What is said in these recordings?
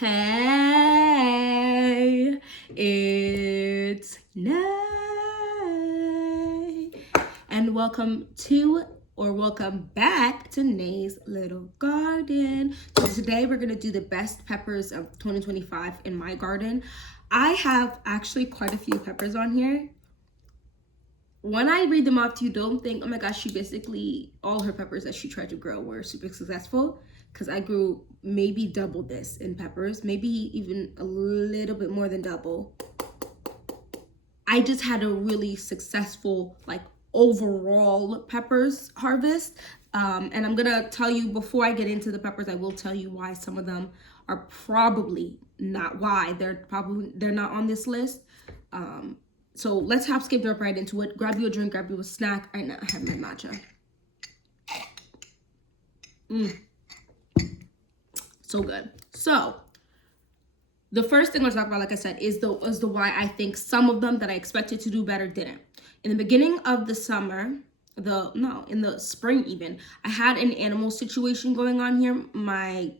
Hey, it's Nay, and welcome back to Nay's Little Garden. So today we're gonna do the best peppers of 2025 in my garden. I have actually quite a few peppers on here. When I read them off to you, don't think, oh my gosh, all her peppers that she tried to grow were super successful, because I grew maybe double this in peppers, maybe even a little bit more than double. I just had a really successful, overall peppers harvest. And I'm gonna tell you, before I get into the peppers, I will tell you why some of them are probably not, they're not on this list. So let's skip right into it. Grab you a drink, grab you a snack. I have my matcha. So good. So the first thing let's talk about, like I said, is the why I think some of them that I expected to do better didn't. In the beginning of the summer, in the spring even, I had an animal situation going on here. My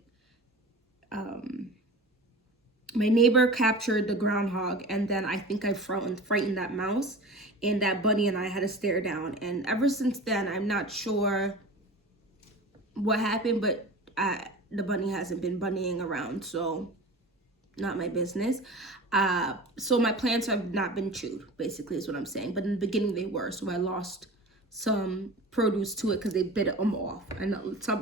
neighbor captured the groundhog, and then I think I frightened that mouse, and that bunny and I had to stare down. And ever since then, I'm not sure what happened, but the bunny hasn't been bunnying around, so not my business. So my plants have not been chewed, basically is what I'm saying. But in the beginning they were, so I lost some produce to it because they bit them off. And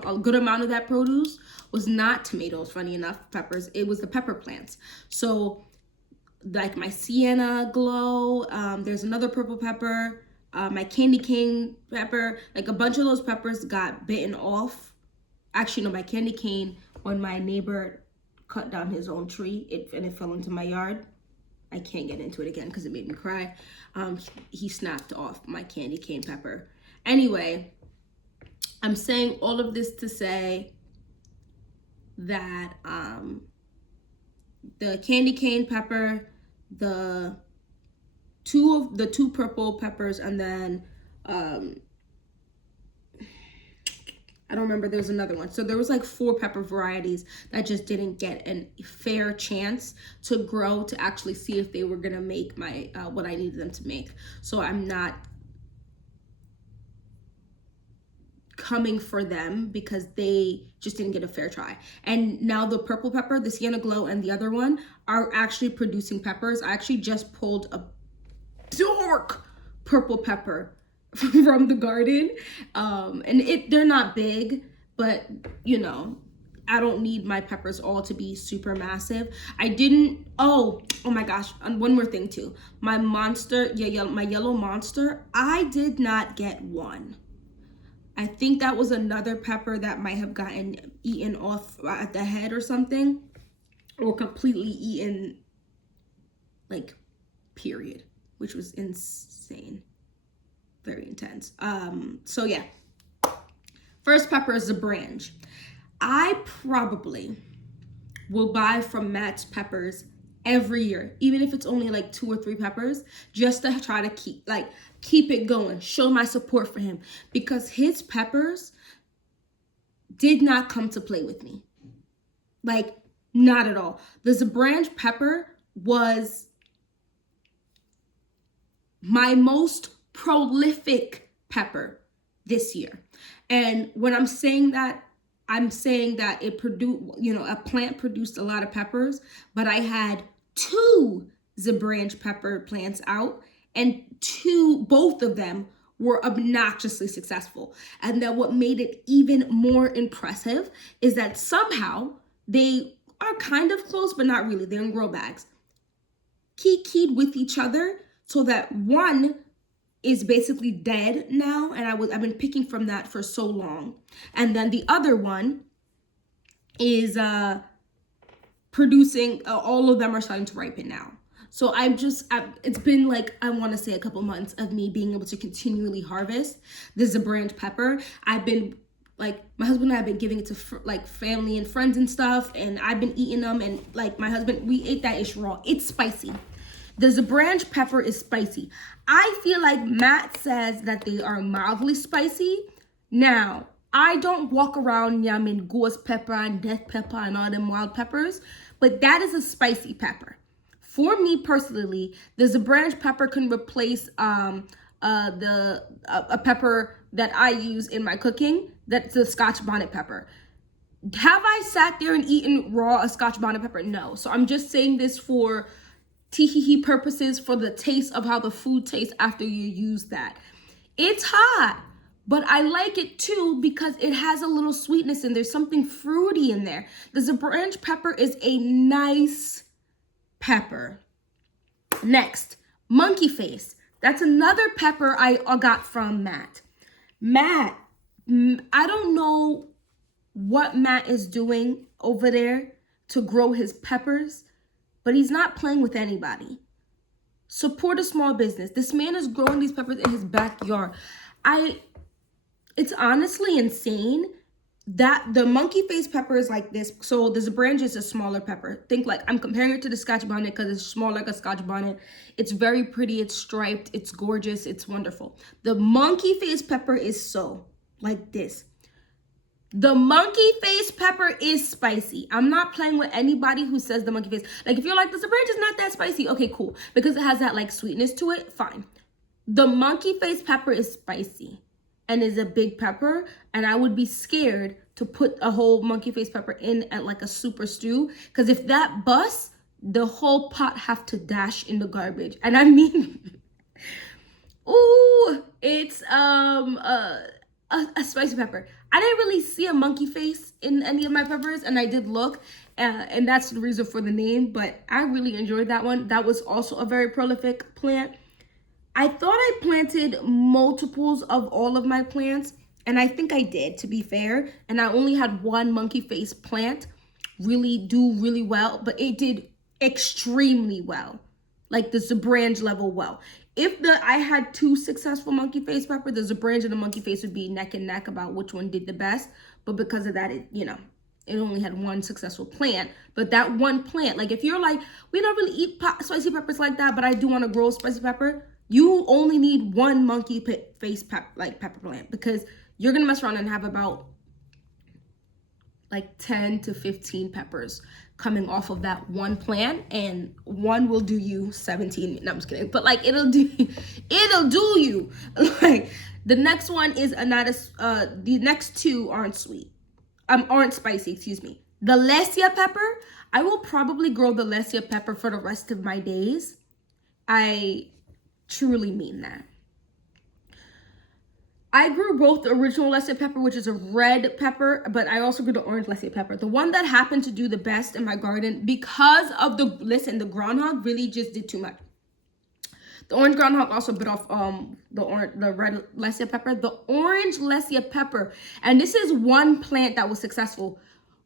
a good amount of that produce was not tomatoes, funny enough, peppers. It was the pepper plants. So like my sienna glow, there's another purple pepper, my candy cane pepper, like a bunch of those peppers got bitten off. Actually, no, my candy cane, when my neighbor cut down his own tree, it fell into my yard. I can't get into it again because it made me cry. He snapped off my candy cane pepper. Anyway, I'm saying all of this to say that the candy cane pepper, the two purple peppers, and then I don't remember, there's another one. So there was like 4 pepper varieties that just didn't get a fair chance to grow, to actually see if they were gonna make my what I needed them to make. So I'm not coming for them because they just didn't get a fair try. And now the purple pepper, the Sienna Glow, and the other one are actually producing peppers. I actually just pulled a dark purple pepper from the garden, and they're not big, but I don't need my peppers all to be super massive. I didn't, oh my gosh, and one more thing too, my yellow monster, I did not get one. I think that was another pepper that might have gotten eaten off at the head or something, or completely eaten, period, which was insane. Very intense. So yeah, first pepper is the branch. I probably will buy from Matt's Peppers every year, even if it's only like 2 or 3 peppers, just to try to keep it going, show my support for him, because his peppers did not come to play with me, not at all. The Zabranch pepper was my most prolific pepper this year. And when I'm saying that, I'm saying that it produced, a plant produced a lot of peppers, but I had 2 Zabranch pepper plants out, and both of them were obnoxiously successful. And then what made it even more impressive is that somehow they are kind of close, but not really. They're in grow bags, keyed with each other, so that one is basically dead now, and I've been picking from that for so long, and then the other one is producing. All of them are starting to ripen now. So it's been I want to say a couple months of me being able to continually harvest the Zabranch pepper. I've been my husband and I have been giving it to family and friends and stuff, and I've been eating them, and my husband, we ate that ish raw. It's spicy. The Zabranch pepper is spicy. I feel like Matt says that they are mildly spicy. Now, I don't walk around yamming ghost pepper and death pepper and all them wild peppers, but that is a spicy pepper. For me personally, the Zabranch pepper can replace a pepper that I use in my cooking. That's the Scotch bonnet pepper. Have I sat there and eaten raw a Scotch bonnet pepper? No. So I'm just saying this for tee purposes, for the taste of how the food tastes after you use that. It's hot, but I like it too because it has a little sweetness and there's something fruity in there. The Zabranch pepper is a nice pepper. Next, monkey face. That's another pepper I got from Matt. Matt, I don't know what Matt is doing over there to grow his peppers, but he's not playing with anybody. Support a small business. This man is growing these peppers in his backyard. It's honestly insane that the monkey face pepper is like this. So the Zabranch is a smaller pepper. Think like, I'm comparing it to the Scotch bonnet because it's small like a Scotch bonnet. It's very pretty, it's striped, it's gorgeous, it's wonderful. The monkey face pepper is so like this. The monkey face pepper is spicy. I'm not playing with anybody who says the monkey face. Like if you're like, the Zabranch is not that spicy. Okay, cool. Because it has that like sweetness to it, fine. The monkey face pepper is spicy and is a big pepper. And I would be scared to put a whole monkey face pepper in at like a super stew. Because if that busts, the whole pot have to dash in the garbage. And I mean, ooh, it's a spicy pepper. I didn't really see a monkey face in any of my peppers, and I did look, and that's the reason for the name, but I really enjoyed that one. That was also a very prolific plant. I thought I planted multiples of all of my plants, and I think I did, to be fair, and I only had one monkey face plant really do really well, but it did extremely well, like the Zabranch level well. If I had two successful monkey face pepper, the Zabranch and the monkey face would be neck and neck about which one did the best. But because of that, it only had one successful plant. But that one plant, like if you're like, we don't really eat spicy peppers like that, but I do want to grow spicy pepper, you only need one monkey face pepper plant, because you're going to mess around and have about like 10 to 15 peppers coming off of that one plant, and one will do you 17. No, I'm just kidding. But like it'll do you. Like the next one is the next two aren't sweet. Aren't spicy, excuse me. The Lesia pepper, I will probably grow the Lesia pepper for the rest of my days. I truly mean that. I grew both the original Lesia pepper, which is a red pepper, but I also grew the orange Lesia pepper. The one that happened to do the best in my garden because of the groundhog really just did too much. The orange groundhog also bit off the red Lesia pepper. The orange Lesia pepper, and this is one plant that was successful,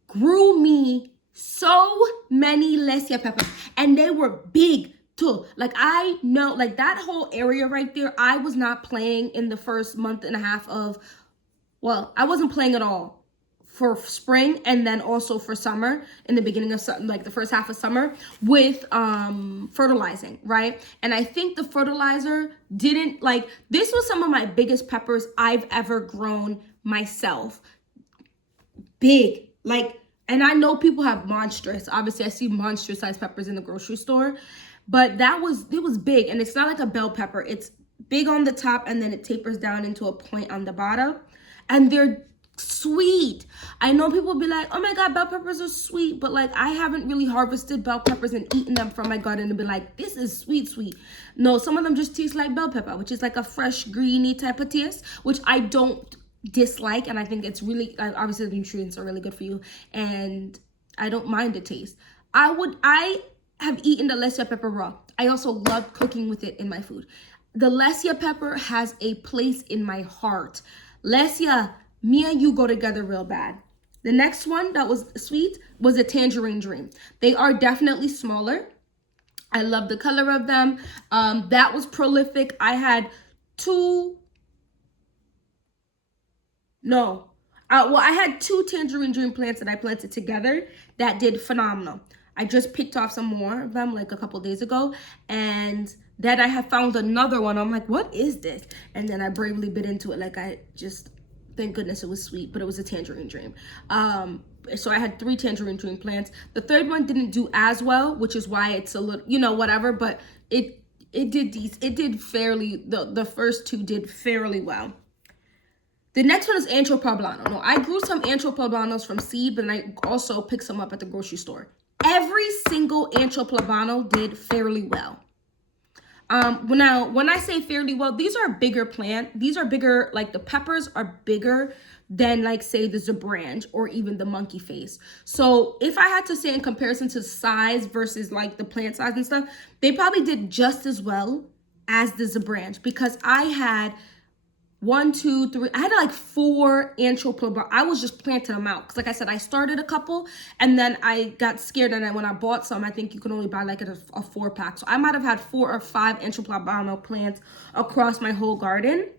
grew me so many Lesia peppers, and they were big too. Like I know, like that whole area right there, I was not playing in the first month and a half of, well, I wasn't playing at all for spring, and then also for summer, in the beginning of like the first half of summer, with fertilizing, right? And I think the fertilizer didn't, like, this was some of my biggest peppers I've ever grown myself. Big, like, and I know people have monstrous, obviously I see monstrous sized peppers in the grocery store, but it was big, and it's not like a bell pepper. It's big on the top, and then it tapers down into a point on the bottom, and they're sweet. I know people be like, oh my God, bell peppers are sweet, but like I haven't really harvested bell peppers and eaten them from my garden and be like, this is sweet. No, some of them just taste like bell pepper, which is like a fresh greeny type of taste, which I don't dislike, and I think it's really, obviously the nutrients are really good for you, and I don't mind the taste. I have eaten the Lesia pepper raw. I also love cooking with it in my food. The Lesia pepper has a place in my heart. Lesia, me and you go together real bad. The next one that was sweet was a Tangerine Dream. They are definitely smaller. I love the color of them. That was prolific. I had I had two Tangerine Dream plants that I planted together that did phenomenal. I just picked off some more of them like a couple days ago, and then I have found another one. I'm like, what is this? And then I bravely bit into it like I just Thank goodness it was sweet, but it was a tangerine dream. So I had 3 tangerine dream plants. The third one didn't do as well, which is why it's a little, you know, whatever, but it did fairly, the first 2 did fairly well. The next one is Ancho Poblano. No, I grew some Ancho Poblanos from seed, but I also picked some up at the grocery store. Every single Ancho Poblano did fairly well. Now, when I say fairly well, these are bigger plant. These are bigger, like the peppers are bigger than like say the Zabranch or even the monkey face. So if I had to say in comparison to size versus like the plant size and stuff, they probably did just as well as the Zabranch because I had 1, 2, 3. I had like 4 Ancho Poblano. I was just planting them out because, like I said, I started a couple and then I got scared. And then when I bought some, I think you can only buy like a 4-pack. So I might have had 4 or 5 Ancho Poblano plants across my whole garden.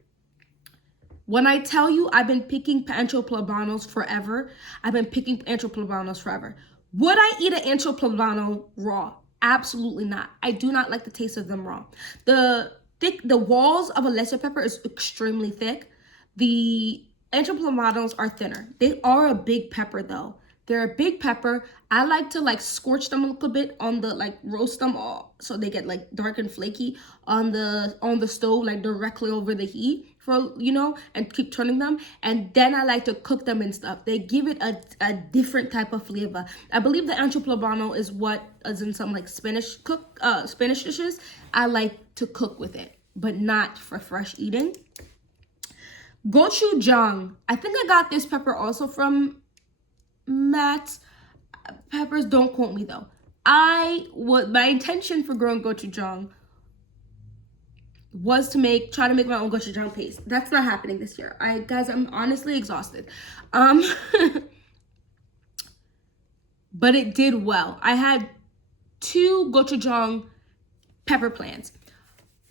When I tell you I've been picking Ancho Poblanos forever, I've been picking Ancho Poblanos forever. Would I eat an Ancho Poblano raw? Absolutely not. I do not like the taste of them raw. The walls of a lesser pepper is extremely thick. The Ancho Poblanos are thinner. They are a big pepper though. They're a big pepper. I like to like scorch them a little bit on the, like roast them all so they get like dark and flaky on the stove, like directly over the heat for, you know, and keep turning them. And then I like to cook them and stuff. They give it a different type of flavor. I believe the Ancho Poblano is what is in some like Spanish dishes. I like to cook with it, but not for fresh eating. Gochujang. I think I got this pepper also from Matt's Peppers. Don't quote me though. My intention for growing gochujang was to try to make my own gochujang paste. That's not happening this year. Guys, I'm honestly exhausted. But it did well. I had 2 gochujang pepper plants.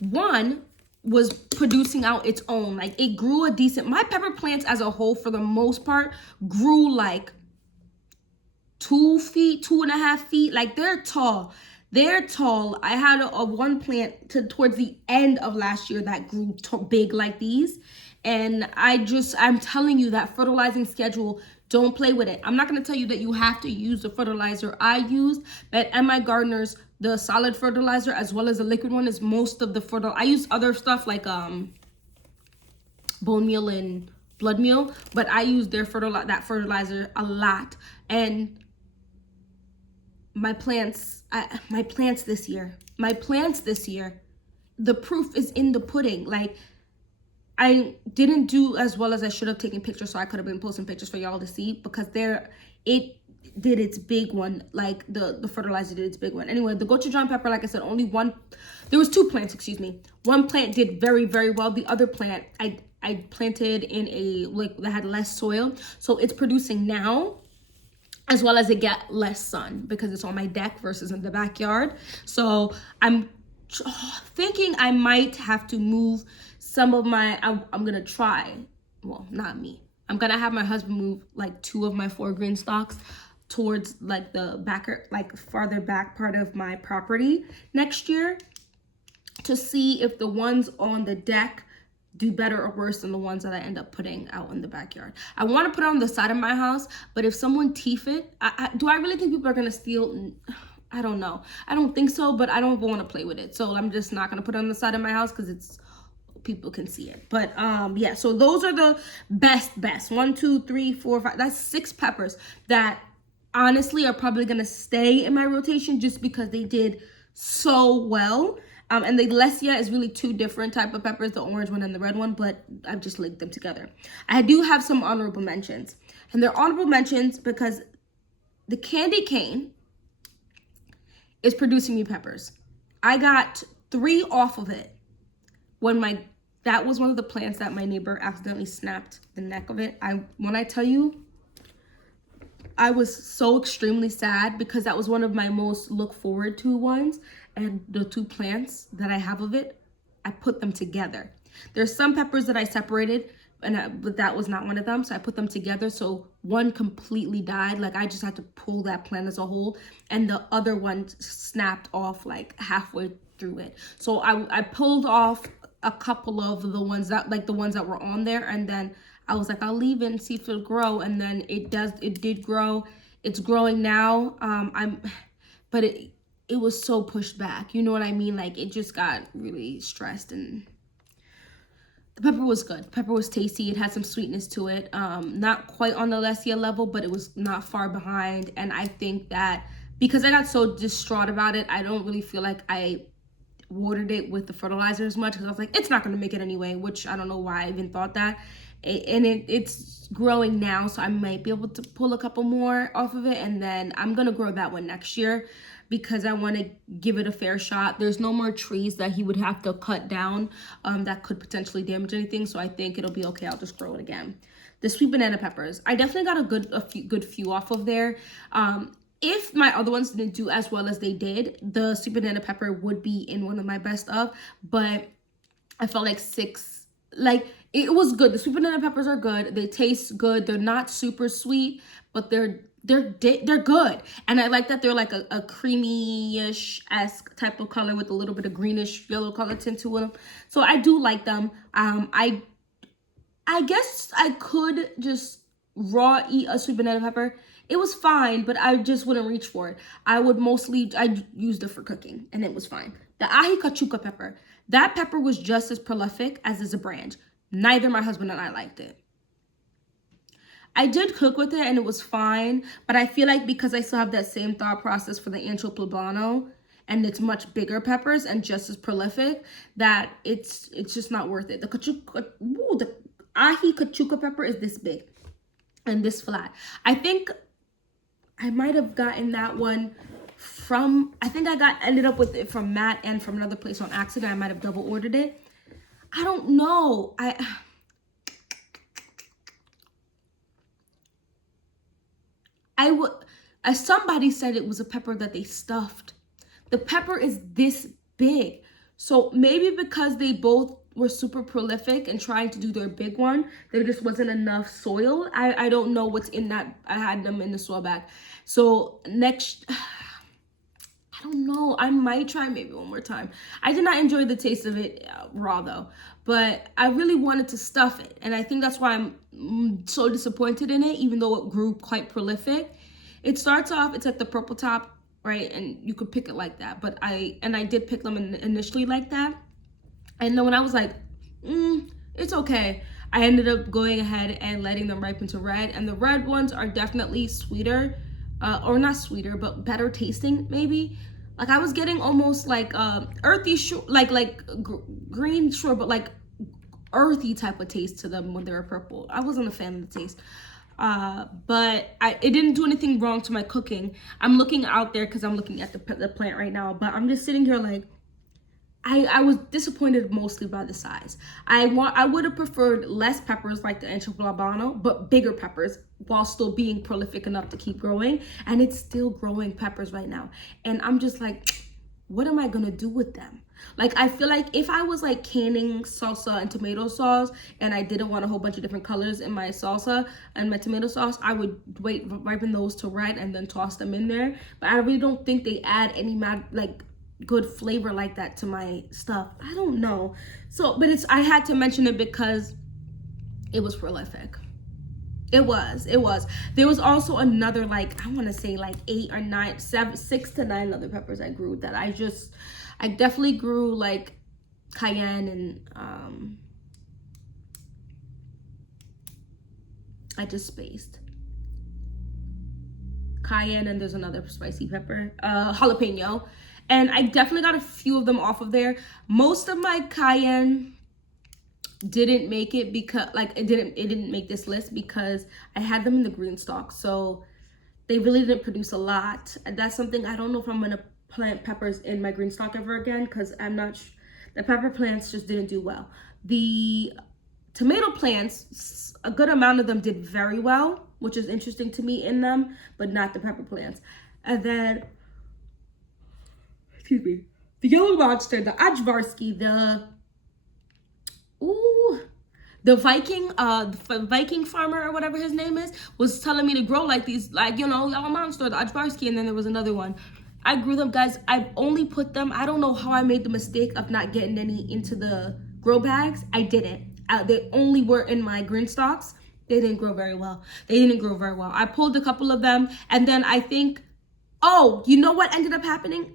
One was producing out its own. Like it grew a decent, my pepper plants as a whole for the most part grew like 2 feet, 2.5 feet. Like they're tall. They're tall. I had a one plant towards the end of last year that grew big like these. And I'm telling you that fertilizing schedule, don't play with it. I'm not going to tell you that you have to use the fertilizer I used, but at my gardeners, the solid fertilizer as well as the liquid one is most of the fertilizer. I use other stuff like bone meal and blood meal, but I use that fertilizer a lot. And my plants this year, the proof is in the pudding. Like I didn't do as well as I should have taken pictures, so I could have been posting pictures for y'all to see because it did its big one, like the fertilizer did its big one. Anyway, the gochujang pepper, like I said, there was 2 plants, excuse me. One plant did very, very well. The other plant I planted in a like that had less soil, so it's producing now, as well as it get less sun because it's on my deck versus in the backyard. So I'm thinking I might have to move some of my, I'm gonna try, well, not me. I'm gonna have my husband move like 2 of my 4 green stalks towards like the backer, like farther back part of my property next year to see if the ones on the deck do better or worse than the ones that I end up putting out in the backyard. I want to put it on the side of my house, but if someone teeth it, do I really think people are gonna steal? I don't know. I don't think so, but I don't want to play with it. So I'm just not gonna put it on the side of my house because people can see it. But yeah, so those are the best 1, 2, 3, 4, 5, that's 6 peppers that honestly are probably gonna stay in my rotation just because they did so well. And the Lesia is really 2 different type of peppers, the orange one and the red one, but I've just linked them together. I do have some honorable mentions, and they're honorable mentions because the candy cane is producing me peppers. I got 3 off of it that was one of the plants that my neighbor accidentally snapped the neck of it. When I tell you, I was so extremely sad because that was one of my most look forward to ones. And the 2 plants that I have of it, I put them together. There's some peppers that I separated, but that was not one of them. So I put them together. So one completely died. Like I just had to pull that plant as a whole. And the other one snapped off like halfway through it. So I pulled off a couple of the ones that were on there. And then I was like, I'll leave it and see if it'll grow. And then it did grow. It's growing now. But it was so pushed back. You know what I mean? Like, it just got really stressed, and the pepper was good. The pepper was tasty. It had some sweetness to it. Not quite on the Alessia level, but it was not far behind. And I think that because I got so distraught about it, I don't really feel like I watered it with the fertilizer as much, because I was like, it's not going to make it anyway, which I don't know why I even thought that. And it's growing now, so I might be able to pull a couple more off of it, and then I'm going to grow that one next year because I want to give it a fair shot. There's no more trees that he would have to cut down that could potentially damage anything, so I think it'll be okay. I'll just grow it again. The sweet banana peppers, I definitely got a good few off of there. If my other ones didn't do as well as they did, the sweet banana pepper would be in one of my best of, but I felt like it was good. The sweet banana peppers are good. They taste good. They're not super sweet, but they're good. And I like that they're like a creamy-ish-esque type of color with a little bit of greenish yellow color tint to them. So I do like them. I guess I could just raw eat a sweet banana pepper. It was fine, but I just wouldn't reach for it. I used it for cooking, and it was fine. The ají cachuca pepper, that pepper was just as prolific as is a branch. Neither my husband and I liked it. I did cook with it, and it was fine, but I feel like because I still have that same thought process for the ancho poblano, and it's much bigger peppers and just as prolific, that it's just not worth it. The ají cachuca pepper is this big and this flat. I think I might have gotten that one ended up with it from Matt and from another place on accident. I might have double ordered it. I don't know. Somebody said it was a pepper that they stuffed. The pepper is this big. So maybe because they both were super prolific and trying to do their big one, there just wasn't enough soil. I don't know what's in that. I had them in the soil bag. So next, I don't know. I might try maybe one more time. I did not enjoy the taste of it raw though, but I really wanted to stuff it. And I think that's why I'm so disappointed in it, even though it grew quite prolific. It starts off, it's at the purple top, right? And you could pick it like that. But I did pick them initially like that. And then when I was like, it's okay, I ended up going ahead and letting them ripen to red. And the red ones are definitely sweeter, or not sweeter, but better tasting maybe. Like I was getting almost like earthy, green sure, but like earthy type of taste to them when they were purple. I wasn't a fan of the taste. But it didn't do anything wrong to my cooking. I'm looking out there because I'm looking at the plant right now, but I'm just sitting here like, I was disappointed mostly by the size. I would have preferred less peppers like the ancho poblano, but bigger peppers while still being prolific enough to keep growing. And it's still growing peppers right now. And I'm just like, what am I gonna do with them? Like, I feel like if I was like canning salsa and tomato sauce and I didn't want a whole bunch of different colors in my salsa and my tomato sauce, I would ripen those to red and then toss them in there. But I really don't think they add any good flavor like that to my stuff. I don't know. So, but I had to mention it because it was prolific. It was. There was also another, like, I want to say like 6 to 9 other peppers I grew that I definitely grew, like cayenne and I just spaced. Cayenne, and there's another spicy pepper, jalapeno. And I definitely got a few of them off of there. Most of my cayenne didn't make it because it didn't make this list because I had them in the green stalk. So they really didn't produce a lot. That's something I don't know if I'm gonna plant peppers in my green stalk ever again, because I'm not the pepper plants just didn't do well. The tomato plants, a good amount of them did very well, which is interesting to me in them, but not the pepper plants. And then the yellow monster, the Ajvarski, the Viking farmer or whatever his name is, was telling me to grow like these, yellow monster, the Ajvarski, and then there was another one. I grew them, guys. I've only put them, I don't know how I made the mistake of not getting any into the grow bags. I didn't. They only were in my green stalks. They didn't grow very well. I pulled a couple of them, and then I think, oh, you know what ended up happening?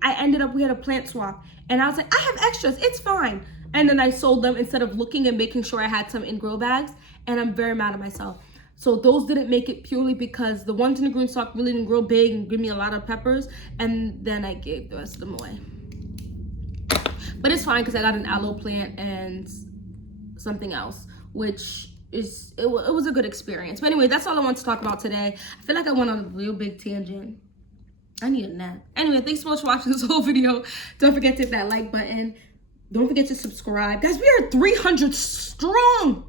We had a plant swap, and I was like, I have extras, it's fine. And then I sold them instead of looking and making sure I had some in grow bags, and I'm very mad at myself. So those didn't make it purely because the ones in the green stalk really didn't grow big and give me a lot of peppers, and then I gave the rest of them away. But it's fine because I got an aloe plant and something else, which is, it was a good experience. But anyway, that's all I want to talk about today. I feel like I went on a real big tangent. I need a nap. Anyway, thanks so much for watching this whole video. Don't forget to hit that like button. Don't forget to subscribe. Guys, we are 300 strong.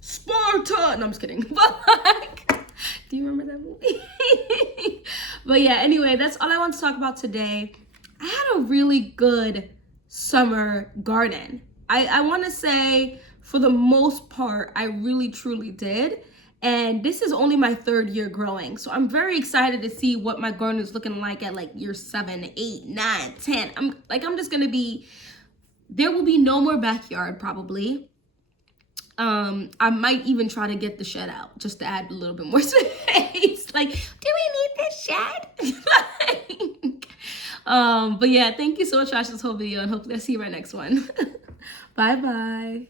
Sparta. No, I'm just kidding. But like, do you remember that movie? But yeah, anyway, that's all I want to talk about today. I had a really good summer garden. I want to say for the most part, I really truly did. And this is only my 3rd year growing. So I'm very excited to see what my garden is looking like at like year 7, 8, 9, 10. I'm just going to be, there will be no more backyard probably. I might even try to get the shed out just to add a little bit more space. Like, do we need this shed? But yeah, thank you so much for watching this whole video, and hopefully I'll see you in my next one. Bye bye.